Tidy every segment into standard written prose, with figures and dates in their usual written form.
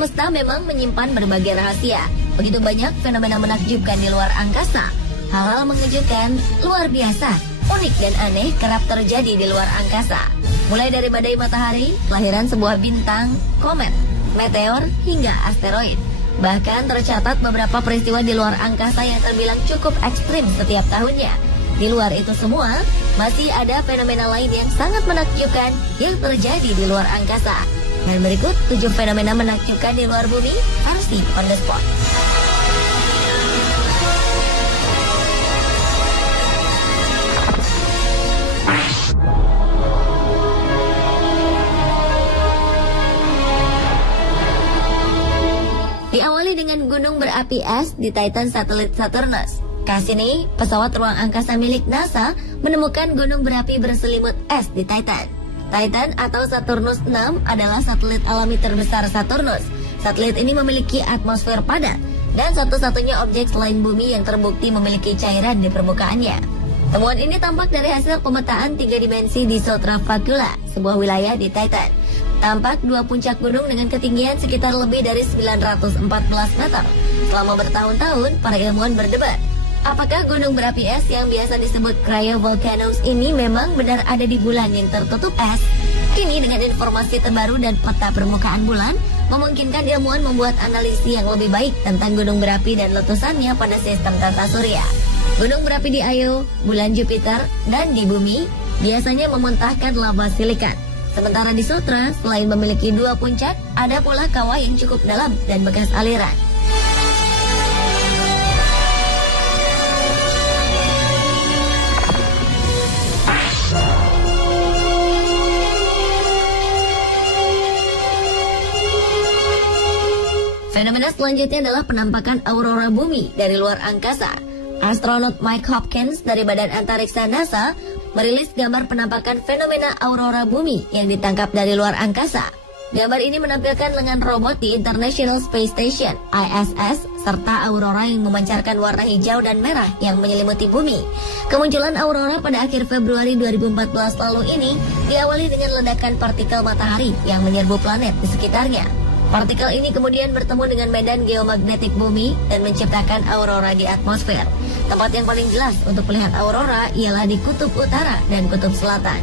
semesta memang menyimpan berbagai rahasia. Begitu banyak fenomena menakjubkan di luar angkasa. Hal-hal mengejutkan, luar biasa, unik dan aneh kerap terjadi di luar angkasa. Mulai dari badai matahari, kelahiran sebuah bintang, komet, meteor, hingga asteroid. Bahkan tercatat beberapa peristiwa di luar angkasa yang terbilang cukup ekstrim setiap tahunnya. Di luar itu semua, masih ada fenomena lain yang sangat menakjubkan yang terjadi di luar angkasa. Dan berikut 7 fenomena menakjubkan di luar bumi versi on the spot. Diawali dengan gunung berapi es di Titan satelit Saturnus. Cassini, pesawat ruang angkasa milik NASA, menemukan gunung berapi berselimut es di Titan. Titan atau Saturnus 6 adalah satelit alami terbesar Saturnus. Satelit ini memiliki atmosfer padat dan satu-satunya objek selain bumi yang terbukti memiliki cairan di permukaannya. Temuan ini tampak dari hasil pemetaan 3 dimensi di Sotra Facula, sebuah wilayah di Titan. Tampak 2 puncak gunung dengan ketinggian sekitar lebih dari 914 meter. Selama bertahun-tahun, para ilmuwan berdebat, apakah gunung berapi es yang biasa disebut cryovolcanoes ini memang benar ada di bulan yang tertutup es? Kini dengan informasi terbaru dan peta permukaan bulan, memungkinkan ilmuwan membuat analisis yang lebih baik tentang gunung berapi dan letusannya pada sistem tata surya. Gunung berapi di Io, bulan Jupiter, dan di bumi biasanya memuntahkan lava silikat. Sementara di Sotra, selain memiliki 2 puncak, ada pula kawah yang cukup dalam dan bekas aliran. Fenomena selanjutnya adalah penampakan aurora bumi dari luar angkasa. Astronot Mike Hopkins dari Badan Antariksa NASA merilis gambar penampakan fenomena aurora bumi yang ditangkap dari luar angkasa. Gambar ini menampilkan lengan robot di International Space Station (ISS) serta aurora yang memancarkan warna hijau dan merah yang menyelimuti bumi. Kemunculan aurora pada akhir Februari 2014 lalu ini diawali dengan ledakan partikel matahari yang menyerbu planet di sekitarnya. Partikel ini kemudian bertemu dengan medan geomagnetik bumi dan menciptakan aurora di atmosfer. Tempat yang paling jelas untuk melihat aurora ialah di kutub utara dan kutub selatan.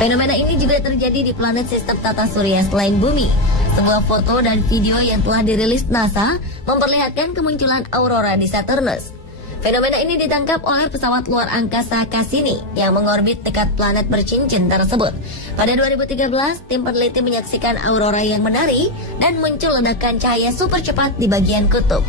Fenomena ini juga terjadi di planet sistem tata surya selain bumi. Sebuah foto dan video yang telah dirilis NASA memperlihatkan kemunculan aurora di Saturnus. Fenomena ini ditangkap oleh pesawat luar angkasa Cassini yang mengorbit dekat planet bercincin tersebut. Pada 2013, tim peneliti menyaksikan aurora yang menari dan muncul ledakan cahaya super cepat di bagian kutub.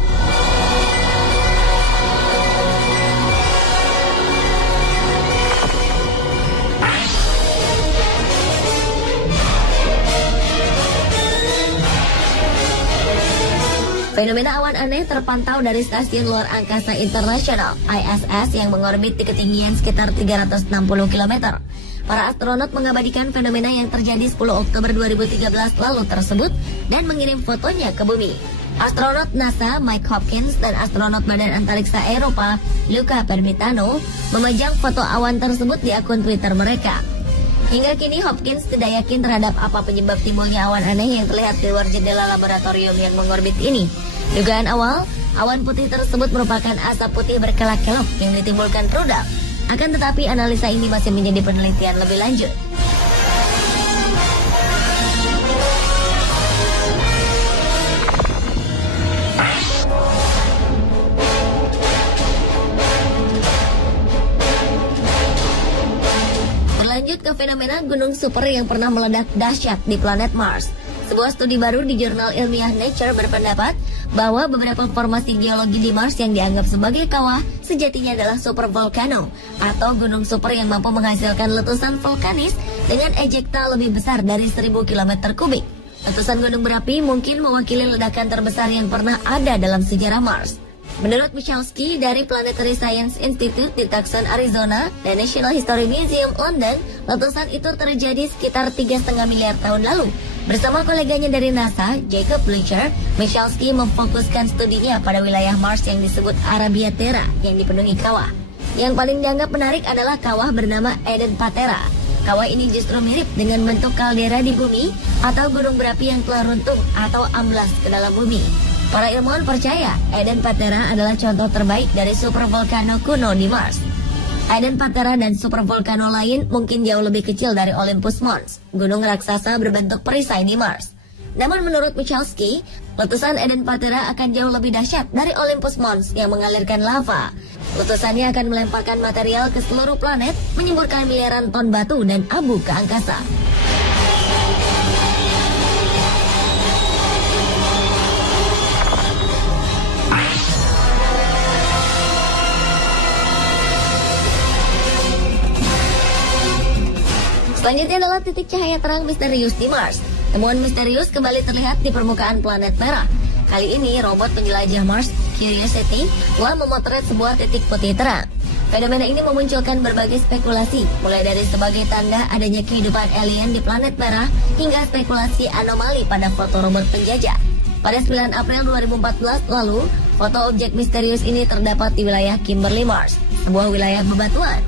Fenomena awan aneh terpantau dari Stasiun Luar Angkasa Internasional (ISS) yang mengorbit di ketinggian sekitar 360 km. Para astronot mengabadikan fenomena yang terjadi 10 Oktober 2013 lalu tersebut dan mengirim fotonya ke bumi. Astronot NASA Mike Hopkins dan astronot Badan Antariksa Eropa Luca Permitano memajang foto awan tersebut di akun Twitter mereka. Hingga kini Hopkins tidak yakin terhadap apa penyebab timbulnya awan aneh yang terlihat di luar jendela laboratorium yang mengorbit ini. Dugaan awal, awan putih tersebut merupakan asap putih berkelak-kelok yang ditimbulkan rudal. Akan tetapi analisa ini masih menjadi penelitian lebih lanjut. Lanjut ke fenomena gunung super yang pernah meledak dahsyat di planet Mars. Sebuah studi baru di jurnal ilmiah Nature berpendapat bahwa beberapa formasi geologi di Mars yang dianggap sebagai kawah sejatinya adalah supervolcano atau gunung super yang mampu menghasilkan letusan vulkanis dengan ejekta lebih besar dari 1000 km kubik. Letusan gunung berapi mungkin mewakili ledakan terbesar yang pernah ada dalam sejarah Mars. Menurut Michalski dari Planetary Science Institute di Tucson, Arizona, dan National History Museum, London, letusan itu terjadi sekitar 3,5 miliar tahun lalu. Bersama koleganya dari NASA, Jacob Bleacher, Michalski memfokuskan studinya pada wilayah Mars yang disebut Arabia Terra yang dipenuhi kawah. Yang paling dianggap menarik adalah kawah bernama Eden Patera. Kawah ini justru mirip dengan bentuk kaldera di bumi atau gunung berapi yang telah runtuh atau amblas ke dalam bumi. Para ilmuwan percaya Eden Patera adalah contoh terbaik dari supervolcano kuno di Mars. Eden Patera dan supervolcano lain mungkin jauh lebih kecil dari Olympus Mons, gunung raksasa berbentuk perisai di Mars. Namun menurut Michalski, letusan Eden Patera akan jauh lebih dahsyat dari Olympus Mons yang mengalirkan lava. Letusannya akan melemparkan material ke seluruh planet, menyemburkan miliaran ton batu dan abu ke angkasa. Selanjutnya adalah titik cahaya terang misterius di Mars. Temuan misterius kembali terlihat di permukaan planet merah. Kali ini robot penjelajah Mars Curiosity telah memotret sebuah titik putih terang. Fenomena ini memunculkan berbagai spekulasi, mulai dari sebagai tanda adanya kehidupan alien di planet merah hingga spekulasi anomali pada foto robot penjajah. Pada 9 April 2014 lalu, foto objek misterius ini terdapat di wilayah Kimberley, Mars, sebuah wilayah bebatuan.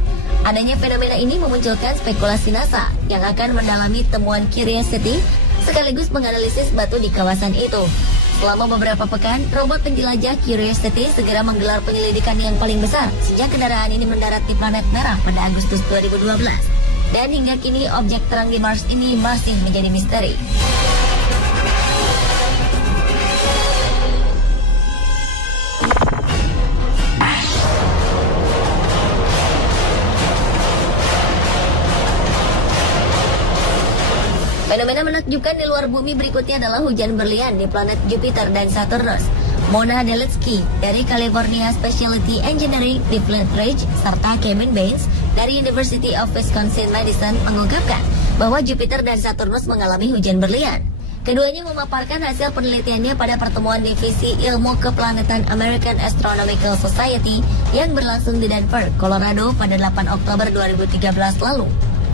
Adanya fenomena ini memunculkan spekulasi NASA yang akan mendalami temuan Curiosity sekaligus menganalisis batu di kawasan itu. Selama beberapa pekan, robot penjelajah Curiosity segera menggelar penyelidikan yang paling besar sejak kendaraan ini mendarat di planet merah pada Agustus 2012. Dan hingga kini objek terang di Mars ini masih menjadi misteri. Fenomena menakjubkan di luar bumi berikutnya adalah hujan berlian di planet Jupiter dan Saturnus. Mona Delitsky dari California Specialty Engineering di Flint Ridge serta Kevin Baines dari University of Wisconsin-Madison mengungkapkan bahwa Jupiter dan Saturnus mengalami hujan berlian. Keduanya memaparkan hasil penelitiannya pada pertemuan divisi ilmu keplanetan American Astronomical Society yang berlangsung di Denver, Colorado pada 8 Oktober 2013 lalu.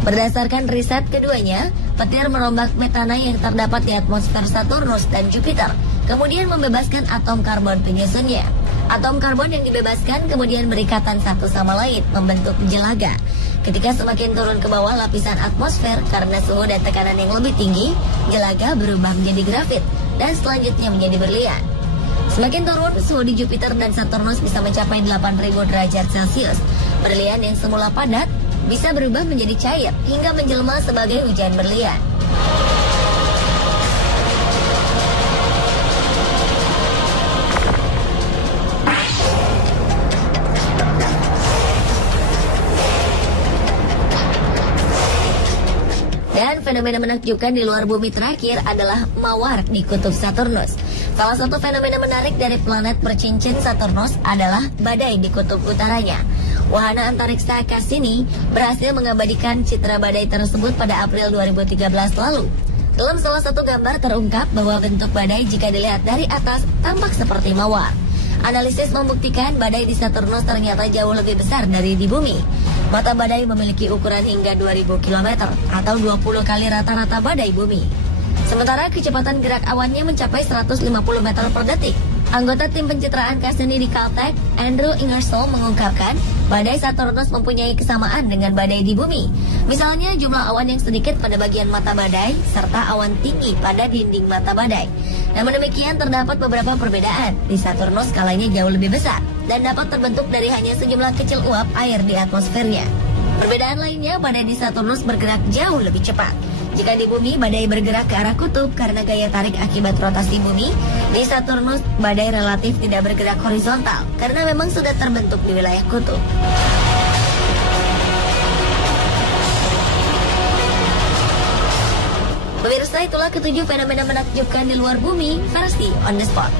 Berdasarkan riset keduanya, petir merombak metana yang terdapat di atmosfer Saturnus dan Jupiter, kemudian membebaskan atom karbon penyusunnya. Atom karbon yang dibebaskan kemudian berikatan satu sama lain, membentuk jelaga. Ketika semakin turun ke bawah lapisan atmosfer karena suhu dan tekanan yang lebih tinggi, jelaga berubah menjadi grafit dan selanjutnya menjadi berlian. Semakin turun, suhu di Jupiter dan Saturnus bisa mencapai 8.000 derajat Celcius. Berlian yang semula padat bisa berubah menjadi cair hingga menjelma sebagai hujan berlian. Dan fenomena menakjubkan di luar bumi terakhir adalah mawar di kutub Saturnus. Salah satu fenomena menarik dari planet bercincin Saturnus adalah badai di kutub utaranya. Wahana antariksa Cassini berhasil mengabadikan citra badai tersebut pada April 2013 lalu. Dalam salah satu gambar terungkap bahwa bentuk badai jika dilihat dari atas tampak seperti mawar. Analisis membuktikan badai di Saturnus ternyata jauh lebih besar dari di bumi. Mata badai memiliki ukuran hingga 2000 km atau 20 kali rata-rata badai bumi. Sementara kecepatan gerak awannya mencapai 150 meter per detik. Anggota tim pencitraan Cassini di Caltech, Andrew Ingersoll mengungkapkan, badai Saturnus mempunyai kesamaan dengan badai di bumi. Misalnya jumlah awan yang sedikit pada bagian mata badai, serta awan tinggi pada dinding mata badai. Namun demikian terdapat beberapa perbedaan. Di Saturnus skalanya jauh lebih besar, dan dapat terbentuk dari hanya sejumlah kecil uap air di atmosfernya. Perbedaan lainnya, badai di Saturnus bergerak jauh lebih cepat. Jika di bumi, badai bergerak ke arah kutub karena gaya tarik akibat rotasi bumi. Di Saturnus, badai relatif tidak bergerak horizontal karena memang sudah terbentuk di wilayah kutub. Pemirsa, itulah ketujuh fenomena menakjubkan di luar bumi versi On The Spot.